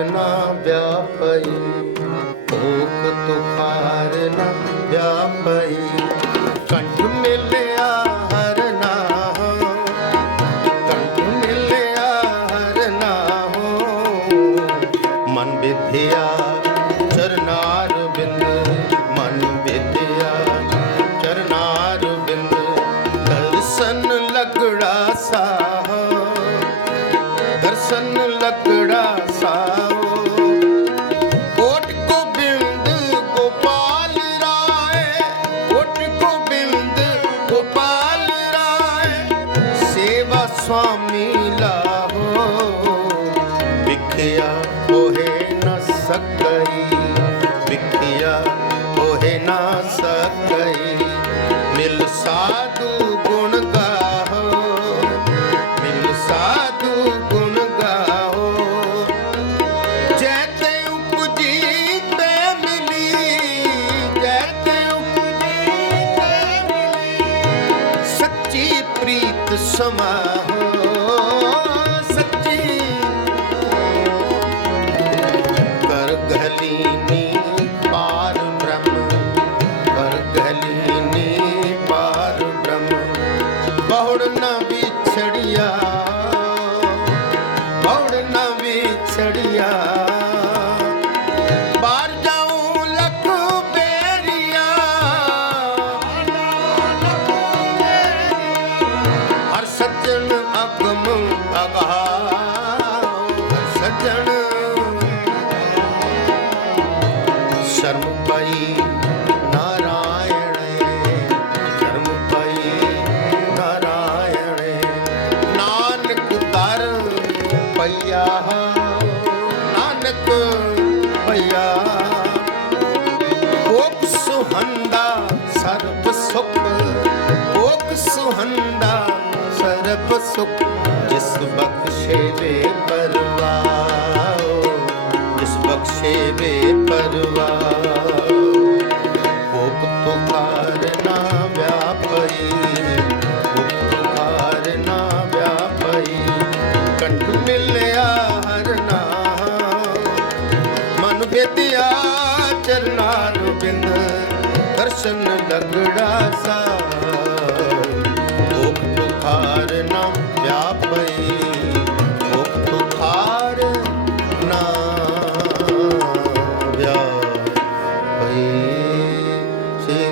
ਨਾ ਵਿਆਪਈ, ਭੂਖ ਤੁਖਾਰ ਨਾ ਵਿਆਪਈ। ਕੰਠ ਮਿਲਿਆ ਹਰ ਹੋ ਕੰਠ ਮਿਲਿਆ ਹਰ ਨਾਮ। ਮਨ ਵਿਧਿਆ ਚਰਨਾਰ ਬਿੰਦ, ਮਨ ਵਿਧਿਆ ਚਰਨਾਰ ਬਿੰਦ। ਦਰਸ਼ਨ ਲਗੜਾ ਸਾਹ, ਦਰਸ਼ਨ ਲਕੜਾ ਵਿਖਿਆ ਹੋਏ ਨ ਸਕਈ। ਵਿਖਿਆ ਹੋਏ ਨਾ ਸਕਈ। ਮਿਲ ਸਾਧੂ ਗੁਣ ਗਾਹੋ, ਮਿਲ ਸਾਧੂ ਗੁਣ ਗਾਓ ਜੈ ਤੇ ਉਪਜੀ ਤੇ ਮਿਲੀ, ਜੈ ਤੇ ਉਪਜੀ ਤੇ ਮਿਲੀ। ਸੱਚੀ ਪ੍ਰੀਤ ਸਮਾਹੋ ਅਗਮ ਅਗਾਹ ਸੱਜਣ। ਸ਼ਰਮ ਪਈ ਨਾਰਾਇਣੇ, ਸ਼ਰਮ ਨਾਨਕ ਦਰ ਪਈਆ, ਨਾਨਕ ਪਈਆ। ਓਕ ਸੁਹੰਦਾ ਸਰਬ ਸੁਖ, ਓਕ ਸੁਹੰਦਾ ਸਰਬ ਸੁਖ। ਜਿਸ ਬਖਸ਼ੇ ਵੇ ਪਰਵਾਓ ਜਿਸ ਬਖਸ਼ੇ ਵੇ ਪਰਵਾਓ ਭੁਖ ਤੁਖਾਰ ਨਾ ਵਿਆਪਈ ਭੁਖ ਤੁਖਾਰ ਨਾ ਵਿਆਪਈ ਕੰਠ ਮਿਲਿਆ ਹਰ ਨਾਮ ਮਨ ਵਿਦਿਆ ਚਰਨਾਰ ਬਿੰਦ ਦਰਸ਼ਨ ਲਗੜਾ ਸਾ व्यापै